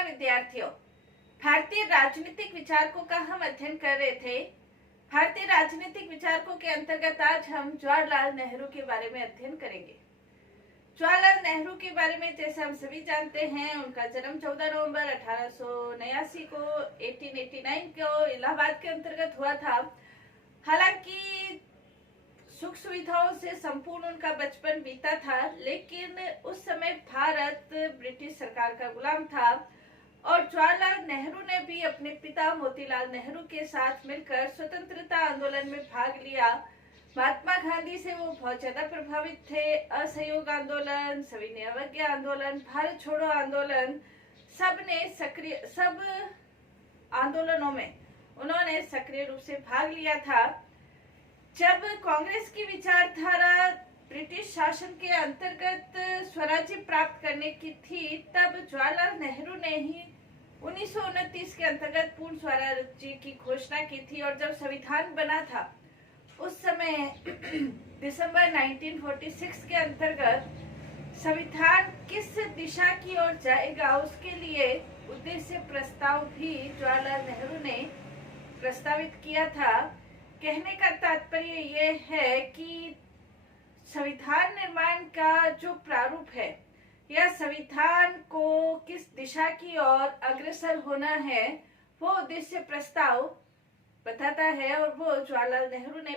नमस्कार विद्यार्थियों, भारतीय राजनीतिक विचारकों का हम अध्ययन कर रहे थे। भारतीय राजनीतिक विचारकों के अंतर्गत आज हम जवाहरलाल नेहरू के बारे में अध्ययन करेंगे। जवाहरलाल नेहरू के बारे में जैसे हम सभी जानते हैं, उनका जन्म 14 नवंबर 1889 को 1889 को इलाहाबाद के अंतर्गत हुआ था। हालांकि सुख सुविधाओं से संपूर्ण उनका बचपन बीता था, लेकिन उस समय भारत ब्रिटिश सरकार का गुलाम था और जवाहरलाल नेहरू ने भी अपने पिता मोतीलाल नेहरू के साथ मिलकर स्वतंत्रता आंदोलन में भाग लिया। महात्मा गांधी से वो बहुत ज्यादा प्रभावित थे। असहयोग आंदोलन, सविनय अवज्ञा आंदोलन, भारत छोड़ो आंदोलन, सब आंदोलनों में उन्होंने सक्रिय रूप से भाग लिया था। जब कांग्रेस की विचारधारा ब्रिटिश शासन के अंतर्गत स्वराज्य प्राप्त करने की थी, तब जवाहरलाल नेहरू ने ही 1929 के अंतर्गत पूर्ण स्वराज्य की घोषणा की थी। और जब संविधान बना था उस समय दिसंबर 1946 के अंतर्गत संविधान किस दिशा की ओर जाएगा, उसके लिए उद्देश्य प्रस्ताव भी जवाहरलाल नेहरू ने प्रस्तावित किया था। कहने का तात्पर्य ये है कि संविधान निर्माण का जो प्रारूप है या संविधान को किस दिशा की ओर अग्रसर होना है, वो उद्देश्य प्रस्ताव बताता है और वो जवाहरलाल नेहरू ने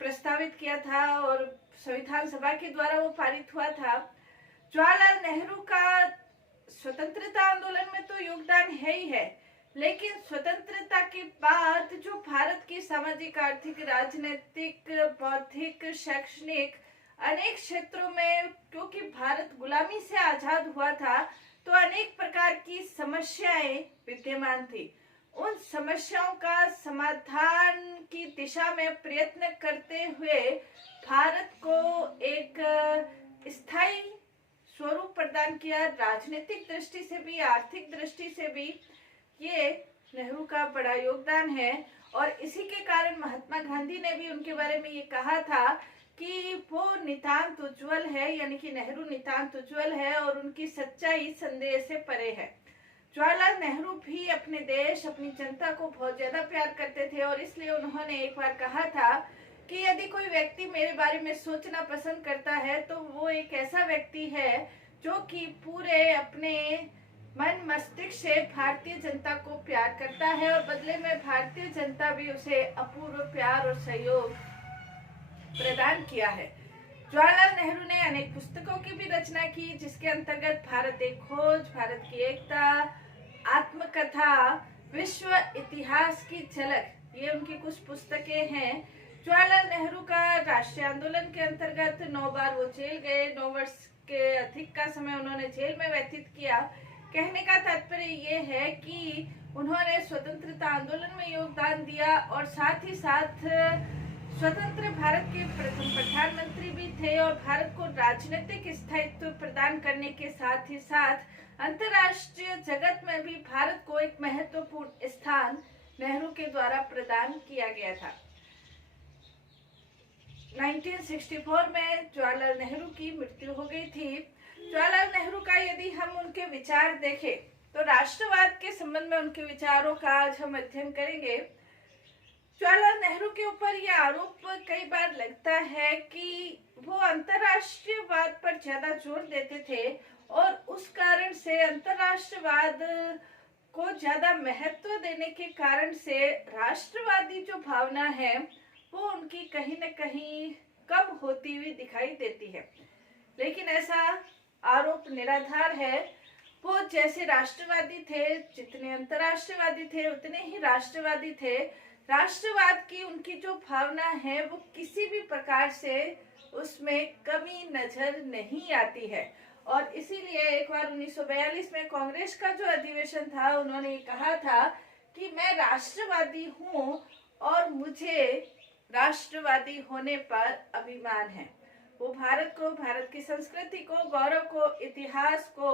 प्रस्तावित किया था और संविधान सभा के द्वारा वो पारित हुआ था। जवाहरलाल नेहरू का स्वतंत्रता आंदोलन में तो योगदान है ही है, लेकिन स्वतंत्रता के बाद जो भारत की सामाजिक, आर्थिक, राजनीतिक, बौद्धिक, शैक्षणिक अनेक क्षेत्रों में, क्योंकि भारत गुलामी से आजाद हुआ था, तो अनेक प्रकार की समस्याएं विद्यमान थी। उन समस्याओं का समाधान की दिशा में प्रयत्न करते हुए भारत को एक स्थायी स्वरूप प्रदान किया। राजनीतिक दृष्टि से भी, आर्थिक दृष्टि से भी ये नेहरू का बड़ा योगदान है। और इसी के कारण महात्मा गांधी ने भी उनके बारे में ये कहा था कि वो नितांत उज्जवल है, यानी कि नेहरू नितांत उज्जवल है और उनकी सच्चाई संदेह से परे है। जवाहरलाल नेहरू भी अपने देश, अपनी जनता को बहुत ज्यादा प्यार करते थे और इसलिए उन्होंने एक बार कहा था कि यदि कोई व्यक्ति मेरे बारे में सोचना पसंद करता है तो वो एक ऐसा व्यक्ति है जो कि पूरे अपने मन मस्तिष्क से भारतीय जनता को प्यार करता है और बदले में भारतीय जनता भी उसे अपूर्व प्यार और सहयोग प्रदान किया है। जवाहरलाल नेहरू ने अनेक पुस्तकों की भी रचना की, जिसके अंतर्गत भारत एक खोज, भारत की एकता, आत्मकथा, विश्व इतिहास की झलक, ये उनकी कुछ पुस्तकें हैं। जवाहरलाल नेहरू का राष्ट्रीय आंदोलन के अंतर्गत 9 बार वो जेल गए। 9 वर्ष के अधिक का समय उन्होंने जेल में व्यतीत किया। कहने का तात्पर्य ये है कि उन्होंने स्वतंत्रता आंदोलन में योगदान दिया और साथ ही साथ स्वतंत्र भारत के प्रथम प्रधानमंत्री भी थे और भारत को राजनीतिक स्थायित्व प्रदान करने के साथ ही साथ अंतर्राष्ट्रीय जगत में भी भारत को एक महत्वपूर्ण स्थान नेहरू के द्वारा प्रदान किया गया था। 1964 में जवाहरलाल नेहरू की मृत्यु हो गई थी। जवाहरलाल नेहरू का यदि हम उनके विचार देखें तो राष्ट्रवाद के संबंध में उनके विचारों का आज हम अध्ययन करेंगे। जवाहरलाल नेहरू के ऊपर यह आरोप कई बार लगता है कि वो अंतर्राष्ट्रीयवाद पर ज्यादा जोर देते थे और उस कारण से अंतर्राष्ट्रीयवाद को ज्यादा महत्व देने के कारण से राष्ट्रवादी जो भावना है वो उनकी कहीं न कहीं कम होती हुई दिखाई देती है। लेकिन ऐसा आरोप निराधार है। वो जैसे राष्ट्रवादी थे, जितने अंतर्राष्ट्रीयवादी थे उतने ही राष्ट्रवादी थे। राष्ट्रवाद की उनकी जो भावना है वो किसी भी प्रकार से उसमें कमी नजर नहीं आती है। और इसीलिए एक बार 1942 में कांग्रेस का जो अधिवेशन था, उन्होंने कहा था कि मैं राष्ट्रवादी हूँ और मुझे राष्ट्रवादी होने पर अभिमान है। वो भारत को, भारत की संस्कृति को, गौरव को, इतिहास को,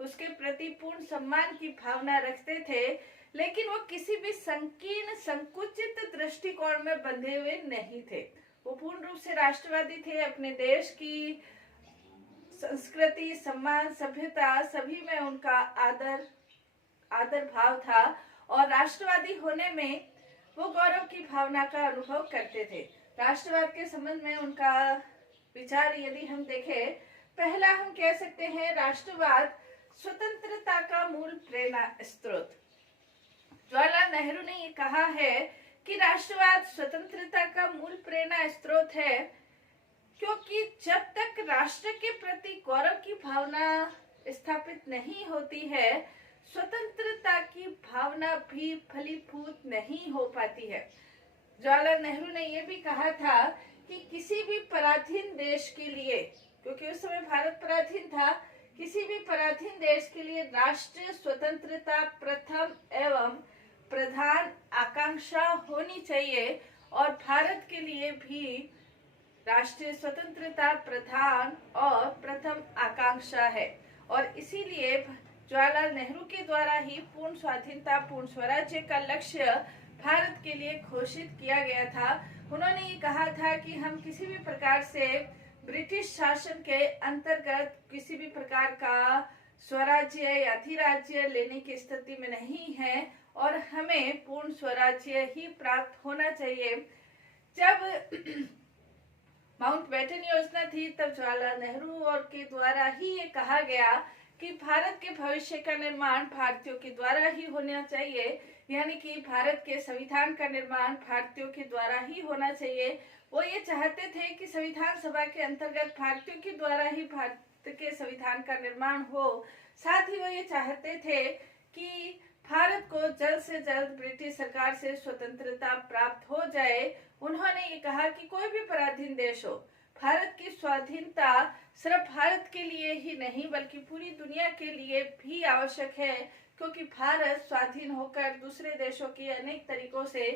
उसके प्रति पूर्ण सम्मान की भावना रखते थे, लेकिन वो किसी भी संकीर्ण, संकुचित दृष्टिकोण में बंधे हुए नहीं थे। वो पूर्ण रूप से राष्ट्रवादी थे। अपने देश की संस्कृति, सम्मान, सभ्यता सभी में उनका आदर भाव था और राष्ट्रवादी होने में वो गौरव की भावना का अनुभव करते थे। राष्ट्रवाद के संबंध में उनका विचार यदि हम देखें, पहला हम कह सकते हैं राष्ट्रवाद स्वतंत्रता का मूल प्रेरणा स्रोत। जवाहरलाल नेहरू ने ये कहा है कि राष्ट्रवाद स्वतंत्रता का मूल प्रेरणा स्रोत है, क्योंकि जब तक राष्ट्र के प्रति गौरव की भावना स्थापित नहीं होती है, स्वतंत्रता की भावना भी फलीभूत नहीं हो पाती है। जवाहरलाल नेहरू ने यह भी कहा था कि किसी भी पराधीन देश के लिए, क्योंकि उस समय भारत पराधीन था, किसी भी पराधीन देश के लिए राष्ट्रीय स्वतंत्रता प्रथम एवं प्रधान आकांक्षा होनी चाहिए और भारत के लिए भी राष्ट्रीय स्वतंत्रता प्रधान और प्रथम आकांक्षा है। और इसीलिए जवाहरलाल नेहरू के द्वारा ही पूर्ण स्वाधीनता, पूर्ण स्वराज्य का लक्ष्य भारत के लिए घोषित किया गया था। उन्होंने ये कहा था कि हम किसी भी प्रकार से ब्रिटिश शासन के अंतर्गत किसी भी प्रकार का स्वराज्य या अधिराज्य लेने की स्थिति में नहीं है और हमें पूर्ण स्वराज्य ही प्राप्त होना चाहिए। जब माउंटबेटन योजना थी तब जवाहरलाल नेहरू और के द्वारा ही ये कहा गया कि भारत के भविष्य का निर्माण भारतीयों के द्वारा ही होना चाहिए, यानी कि भारत के संविधान का निर्माण भारतीयों के द्वारा ही होना चाहिए। वो ये चाहते थे कि संविधान सभा के अंतर्गत भारतीयों के द्वारा ही भारत के संविधान का निर्माण हो। साथ ही वो ये चाहते थे कि भारत को जल्द से जल्द ब्रिटिश सरकार से स्वतंत्रता प्राप्त हो जाए। उन्होंने ये कहा कि कोई भी पराधीन देश हो, भारत की स्वाधीनता सिर्फ भारत के लिए ही नहीं बल्कि पूरी दुनिया के लिए भी आवश्यक है, क्योंकि भारत स्वाधीन होकर दूसरे देशों की अनेक तरीकों से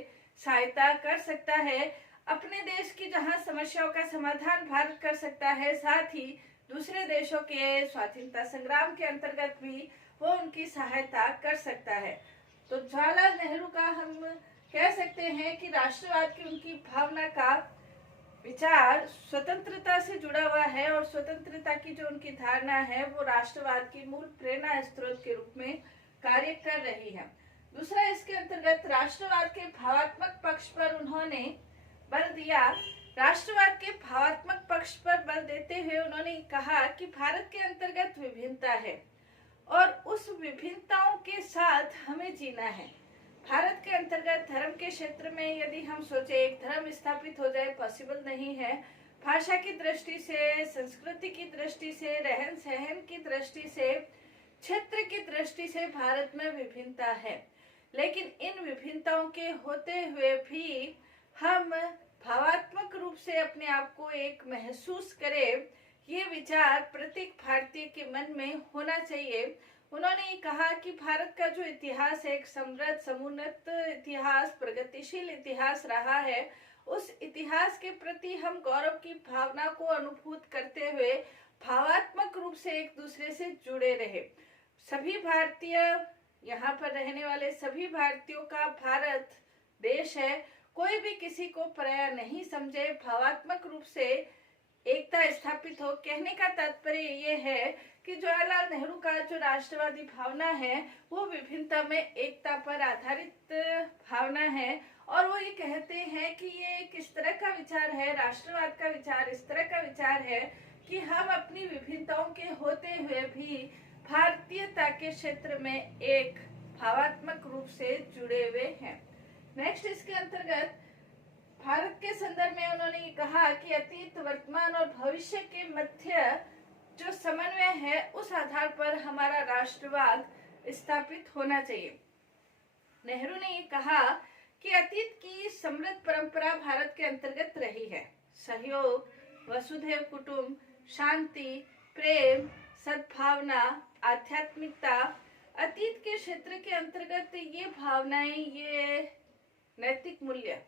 सहायता कर सकता है। अपने देश की जहां समस्याओं का समाधान भारत कर सकता है, साथ ही दूसरे देशों के स्वाधीनता संग्राम के अंतर्गत भी वो उनकी सहायता कर सकता है। तो जवाहरलाल नेहरू का हम कह सकते हैं कि राष्ट्रवाद की उनकी भावना का विचार स्वतंत्रता से जुड़ा हुआ है और स्वतंत्रता की जो उनकी धारणा है वो राष्ट्रवाद की मूल प्रेरणा स्रोत के रूप में कार्य कर रही है। दूसरा, इसके अंतर्गत राष्ट्रवाद के भावात्मक पक्ष पर उन्होंने बल दिया। राष्ट्रवाद के भावात्मक पक्ष पर बल देते हुए उन्होंने कहा कि भारत के अंतर्गत विभिन्नता है और उस विभिन्नताओं के साथ हमें जीना है। भारत के अंतर्गत धर्म के क्षेत्र में यदि हम सोचे एक धर्म स्थापित हो जाए, पॉसिबल नहीं है। भाषा की दृष्टि से, संस्कृति की दृष्टि से, रहन सहन की दृष्टि से, क्षेत्र की दृष्टि से भारत में विभिन्नता है, लेकिन इन विभिन्नताओं के होते हुए भी हम भावात्मक रूप से अपने आप को एक महसूस करें, ये विचार प्रत्येक भारतीय के मन में होना चाहिए। उन्होंने ये कहा कि भारत का जो इतिहास है एक समृद्ध, समुन्नत इतिहास, प्रगतिशील इतिहास रहा है। उस इतिहास के प्रति हम गौरव की भावना को अनुभूत करते हुए भावात्मक रूप से एक दूसरे से जुड़े रहे। सभी भारतीय, यहाँ पर रहने वाले सभी भारतीयों का भारत देश है, कोई भी किसी को पराया नहीं समझे, भावात्मक रूप से एकता स्थापित हो। कहने का तात्पर्य ये है कि जवाहरलाल नेहरू का जो राष्ट्रवादी भावना है वो विभिन्नता में एकता पर आधारित भावना है और वो ये कहते हैं कि ये किस तरह का विचार है, राष्ट्रवाद का विचार इस तरह का विचार है कि हम अपनी विभिन्नताओं के होते हुए भी भारतीयता के क्षेत्र में एक भावात्मक रूप से जुड़े हुए हैं। नेक्स्ट, इसके अंतर्गत भारत के संदर्भ में उन्होंने ये कहा कि अतीत, वर्तमान और भविष्य के मध्य जो समन्वय है उस आधार पर हमारा राष्ट्रवाद स्थापित होना चाहिए। नेहरू ने ये कहा कि अतीत की समृद्ध परंपरा भारत के अंतर्गत रही है। सहयोग, वसुधैव कुटुंब, शांति, प्रेम, सद्भावना, आध्यात्मिकता, अतीत के क्षेत्र के अंतर्गत ये भावनाएं, ये नैतिक मूल्य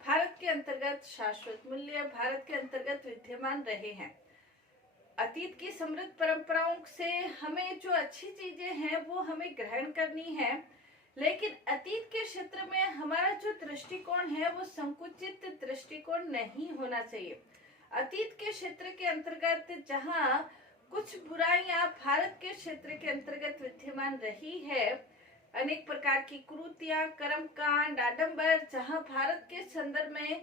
भारत के अंतर्गत शाश्वत मूल्य भारत के अंतर्गत विद्यमान रहे हैं। अतीत की समृद्ध परंपराओं से हमें जो अच्छी चीजें हैं वो हमें ग्रहण करनी है, लेकिन अतीत के क्षेत्र में हमारा जो दृष्टिकोण है वो संकुचित दृष्टिकोण नहीं होना चाहिए। अतीत के क्षेत्र के अंतर्गत जहां कुछ बुराइयां भारत के क्षेत्र के अंतर्गत विद्यमान रही है। अनेक प्रकार की कुरीतियां, कर्मकांड, आडंबर जहां भारत के संदर्भ में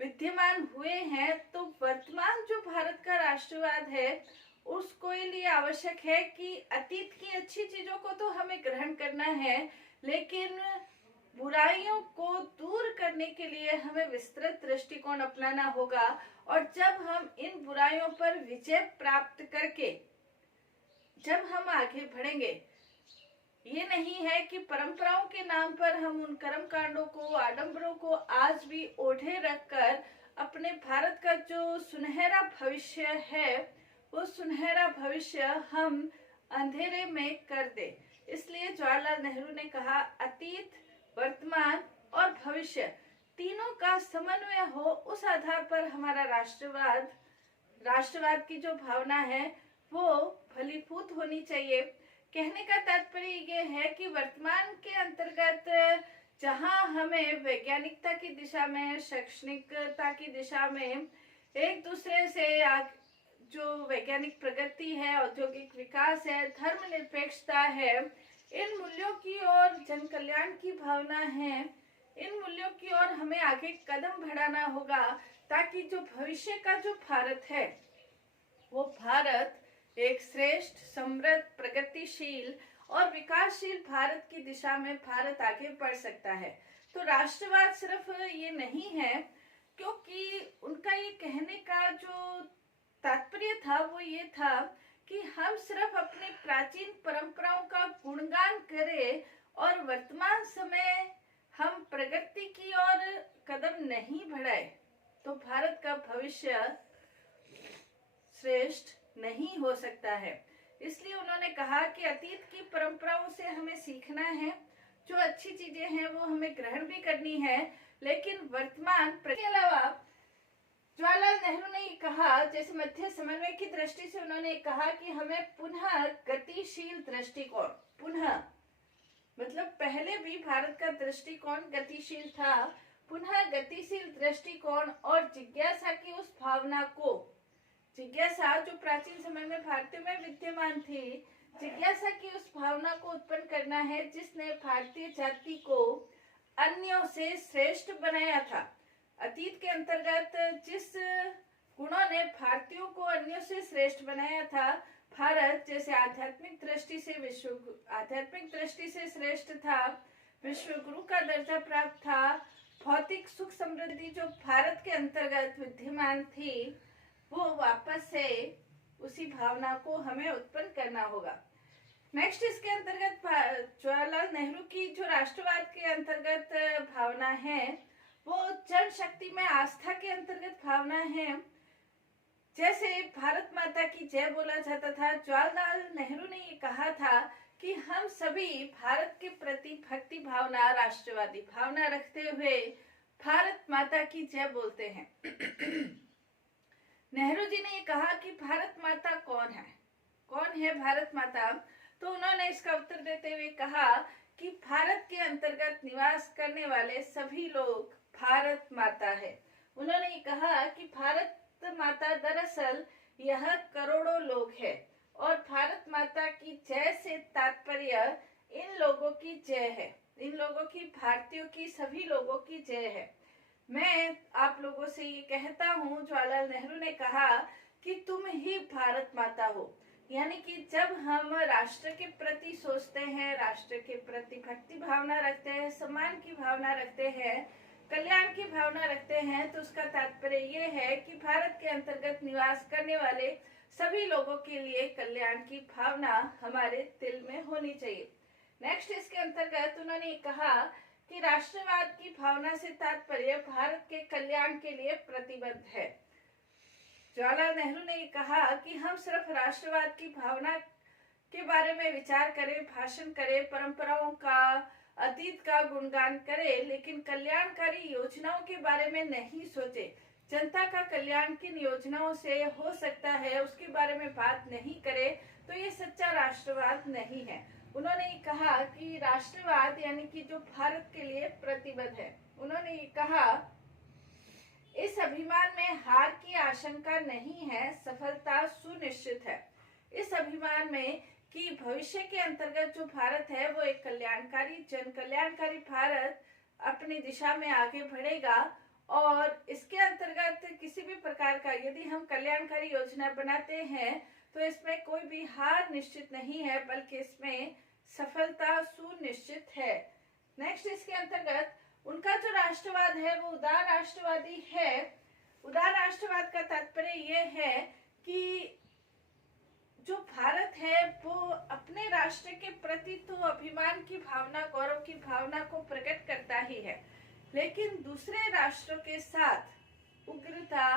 विद्यमान हुए हैं, तो वर्तमान जो भारत का राष्ट्रवाद है उसको लिए आवश्यक है कि अतीत की अच्छी चीजों को तो हमें ग्रहण करना है, लेकिन बुराइयों को दूर करने के लिए हमें विस्तृत दृष्टिकोण अपनाना होगा। और जब हम इन बुराइयों पर विजय प्राप्त करके जब हम आगे बढ़ेंगे, ये नहीं है कि परंपराओं के नाम पर हम उन कर्म कांडों को, आडंबरों को आज भी ओढ़े रखकर अपने भारत का जो सुनहरा भविष्य है वो सुनहरा भविष्य हम अंधेरे में कर दे। इसलिए जवाहरलाल नेहरू ने कहा, अतीत, वर्तमान और भविष्य तीनों का समन्वय हो, उस आधार पर हमारा राष्ट्रवाद की जो भावना है वो फलीभूत होनी चाहिए। कहने का तात्पर्य ये है कि वर्तमान के अंतर्गत जहां हमें वैज्ञानिकता की दिशा में, शैक्षणिकता की दिशा में एक दूसरे से जो वैज्ञानिक प्रगति है, औद्योगिक विकास है, धर्मनिरपेक्षता है, इन मूल्यों की और जन कल्याण की भावना है, इन मूल्यों की ओर हमें आगे कदम बढ़ाना होगा, ताकि जो भविष्य का जो भारत है वो भारत एक श्रेष्ठ, समृद्ध, प्रगतिशील और विकासशील भारत की दिशा में भारत आगे बढ़ सकता है। तो राष्ट्रवाद सिर्फ ये नहीं है, क्योंकि उनका ये कहने का जो तात्पर्य था वो ये था कि हम सिर्फ अपनी प्राचीन परंपराओं का गुणगान करें और वर्तमान समय हम प्रगति की ओर कदम नहीं बढ़ाए तो भारत का भविष्य श्रेष्ठ नहीं हो सकता है। इसलिए उन्होंने कहा कि अतीत की परंपराओं से हमें सीखना है, जो अच्छी चीजें हैं वो हमें ग्रहण भी करनी है, लेकिन वर्तमान के अलावा जवाहरलाल नेहरू ने कहा, जैसे मध्य समन्वय की दृष्टि से उन्होंने कहा कि हमें पुनः गतिशील दृष्टिकोण, पुनः मतलब पहले भी भारत का दृष्टिकोण गतिशील था, पुनः गतिशील दृष्टिकोण और जिज्ञासा की उस भावना को, जिज्ञासा जो प्राचीन समय में भारतीय में विद्यमान थी, जिज्ञासा की उस भावना को उत्पन्न करना है जिसने भारतीय जाति को अन्यों से श्रेष्ठ बनाया था। अतीत के अंतर्गत जिस गुणों ने भारतीयों को अन्यों से श्रेष्ठ बनाया था, भारत जैसे आध्यात्मिक दृष्टि से श्रेष्ठ था, विश्व गुरु का दर्जा प्राप्त था, भौतिक सुख समृद्धि जो भारत के अंतर्गत विद्यमान थी, वो वापस से उसी भावना को हमें उत्पन्न करना होगा। नेक्स्ट इसके अंतर्गत जवाहरलाल नेहरू की जो राष्ट्रवाद के अंतर्गत भावना है वो जनशक्ति में आस्था के अंतर्गत भावना है। जैसे भारत माता की जय बोला जाता था, जवाहरलाल नेहरू ने ये कहा था कि हम सभी भारत के प्रति भक्ति भावना, राष्ट्रवादी भावना रखते हुए भारत माता की जय बोलते हैं। नेहरू जी ने ये कहा कि भारत माता कौन है, कौन है भारत माता? तो उन्होंने इसका उत्तर देते हुए कहा कि भारत के अंतर्गत निवास करने वाले सभी लोग भारत माता है। उन्होंने ये कहा कि भारत माता दरअसल यह करोड़ों लोग है और भारत माता की जय से तात्पर्य इन लोगों की जय है, इन लोगों की, भारतीयों की, सभी लोगों की जय है। मैं आप लोगों से ये कहता हूँ, जवाहरलाल नेहरू ने कहा कि तुम ही भारत माता हो। यानी कि जब हम राष्ट्र के प्रति सोचते हैं, राष्ट्र के प्रति भक्ति भावना रखते हैं, सम्मान की भावना रखते हैं, कल्याण की भावना रखते हैं, तो उसका तात्पर्य ये है कि भारत के अंतर्गत निवास करने वाले सभी लोगों के लिए कल्याण की भावना हमारे दिल में होनी चाहिए। नेक्स्ट इसके अंतर्गत उन्होंने कहा कि राष्ट्रवाद की भावना से तात्पर्य भारत के कल्याण के लिए प्रतिबद्ध है। जवाहरलाल नेहरू ने कहा कि हम सिर्फ राष्ट्रवाद की भावना के बारे में विचार करें, भाषण करें, परंपराओं का, अतीत का गुणगान करें, लेकिन कल्याणकारी योजनाओं के बारे में नहीं सोचे। जनता का कल्याण किन योजनाओं से हो सकता है उसके बारे में बात नहीं करे तो ये सच्चा राष्ट्रवाद नहीं है। उन्होंने कहा कि राष्ट्रवाद यानी कि जो भारत के लिए प्रतिबद्ध है। उन्होंने कहा इस अभिमान में हार की आशंका नहीं है, सफलता सुनिश्चित है। इस अभिमान में कि भविष्य के अंतर्गत जो भारत है वो एक कल्याणकारी, जन कल्याणकारी भारत अपनी दिशा में आगे बढ़ेगा। और इसके अंतर्गत किसी भी प्रकार का यदि हम कल्याणकारी योजना बनाते हैं तो इसमें कोई भी हार निश्चित नहीं है, बल्कि इसमें सफलता सुनिश्चित है। नेक्स्ट, इसके अंतर्गत उनका जो राष्ट्रवाद है वो उदार राष्ट्रवादी है। उदार राष्ट्रवाद का तात्पर्य ये है कि जो भारत है वो अपने राष्ट्र के प्रति तो अभिमान की भावना, गौरव की भावना को प्रकट करता ही है, लेकिन दूसरे राष्ट्रों के साथ उग्रता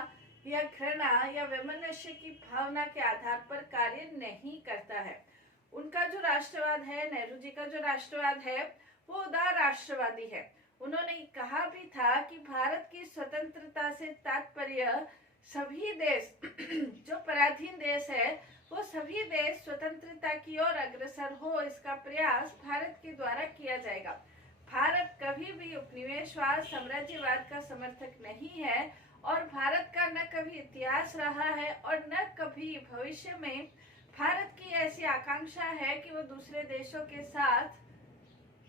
या घृणा या वैमनस्य की भावना के आधार पर कार्य नहीं करता है। उनका जो राष्ट्रवाद है, नेहरू जी का जो राष्ट्रवाद है वो उदार राष्ट्रवादी है। उन्होंने कहा भी था कि भारत की स्वतंत्रता से तात्पर्य सभी देश जो पराधीन देश है वो सभी देश स्वतंत्रता की ओर अग्रसर हो, इसका प्रयास भारत के द्वारा किया जाएगा। भारत कभी भी उपनिवेशवाद, साम्राज्यवाद का समर्थक नहीं है और भारत का न कभी इतिहास रहा है और न कभी भविष्य में भारत की ऐसी आकांक्षा है कि वो दूसरे देशों के साथ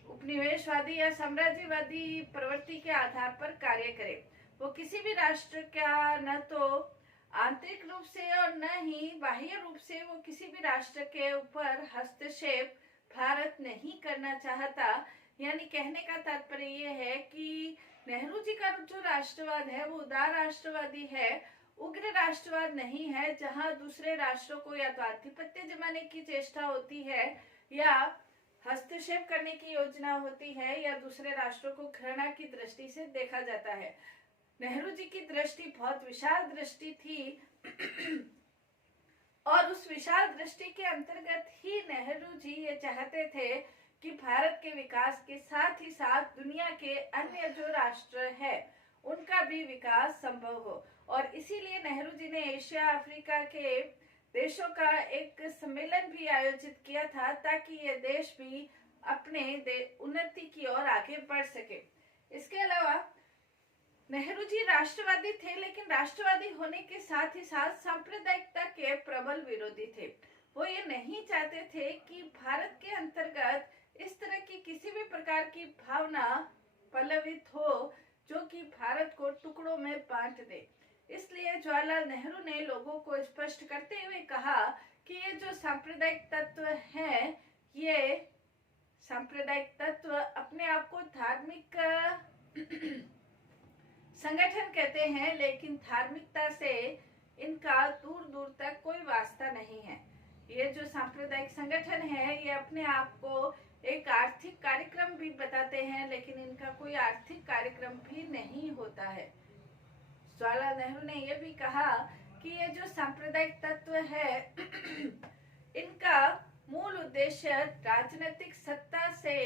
उपनिवेशवादी या साम्राज्यवादी प्रवृत्ति के आधार पर कार्य करे। वो किसी भी राष्ट्र का न तो आंतरिक रूप से और न ही बाह्य रूप से वो किसी भी राष्ट्र के ऊपर हस्तक्षेप भारत नहीं करना चाहता। यानी कहने का तात्पर्य ये है कि नेहरू जी का जो राष्ट्रवाद है वो उदार राष्ट्रवादी है, उग्र राष्ट्रवाद नहीं है, जहां दूसरे राष्ट्रों को या तो आधिपत्य जमाने की चेष्टा होती है या हस्तक्षेप करने की योजना होती है या दूसरे राष्ट्रों को घृणा की दृष्टि से देखा जाता है। नेहरू जी की दृष्टि बहुत विशाल दृष्टि थी और उस विशाल दृष्टि के अंतर्गत ही नेहरू जी ये चाहते थे कि भारत के विकास के साथ ही साथ दुनिया के अन्य जो राष्ट्र है उनका भी विकास संभव हो। और इसीलिए नेहरू जी ने एशिया अफ्रीका के देशों का एक सम्मेलन भी आयोजित किया था ताकि ये देश भी अपने उन्नति की ओर आगे बढ़ सके। इसके अलावा नेहरू जी राष्ट्रवादी थे, लेकिन राष्ट्रवादी होने के साथ ही साथ सांप्रदायिकता के प्रबल विरोधी थे। वो ये नहीं चाहते थे कि भारत के अंतर्गत इस तरह की किसी भी प्रकार की भावना पल्लवित हो जो कि भारत को टुकड़ों में बांट दे। इसलिए जवाहरलाल नेहरू ने लोगों को स्पष्ट करते हुए कहा कि ये जो सांप्रदायिक तत्व है, ये सांप्रदायिक तत्व अपने आप को धार्मिक संगठन कहते हैं, लेकिन धार्मिकता से इनका दूर दूर तक कोई वास्ता नहीं है। ये जो सांप्रदायिक संगठन है ये अपने आप को एक आर्थिक कार्यक्रम भी बताते हैं, लेकिन इनका कोई आर्थिक कार्यक्रम भी नहीं होता है। जवाहरलाल नेहरू ने यह भी कहा कि ये जो सांप्रदायिक तत्व है इनका मूल उद्देश्य राजनीतिक सत्ता से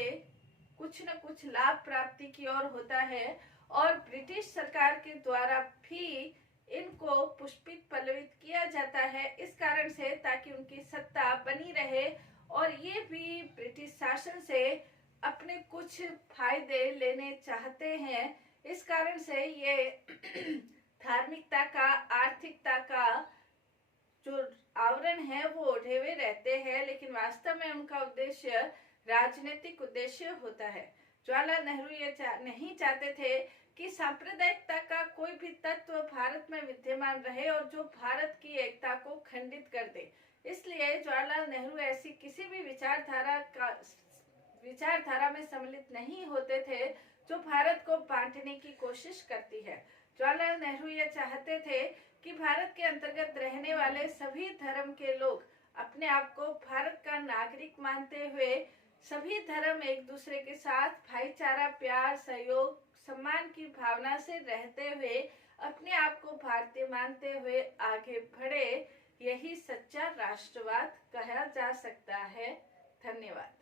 कुछ न कुछ लाभ प्राप्ति की ओर होता है और ब्रिटिश सरकार के द्वारा भी इनको पुष्पित पल्लवित किया जाता है इस कारण से ताकि उनकी सत्ता बनी रहे और ये भी ब्रिटिश शासन से अपने कुछ फायदे लेने चाहते हैं। इस कारण से ये धार्मिकता का, आर्थिकता का जो आवरण है वो ओढ़े हुए रहते हैं, लेकिन वास्तव में उनका उद्देश्य राजनीतिक उद्देश्य होता है। जवाहरलाल नेहरू ये नहीं चाहते थे कि सांप्रदायिकता का कोई भी तत्व भारत में विद्यमान रहे और जो भारत की एकता को खंडित कर दे। इसलिए जवाहरलाल नेहरू ऐसी किसी भी विचारधारा में सम्मिलित नहीं होते थे जो भारत को बांटने की कोशिश करती है। जवाहरलाल नेहरू ये चाहते थे कि भारत के अंतर्गत रहने वाले सभी धर्म के लोग अपने आप को भारत का नागरिक मानते हुए सभी धर्म एक दूसरे के साथ भाईचारा, प्यार, सहयोग, सम्मान की भावना से रहते हुए अपने आप को भारतीय मानते हुए आगे बढ़े। यही सच्चा राष्ट्रवाद कहा जा सकता है। धन्यवाद।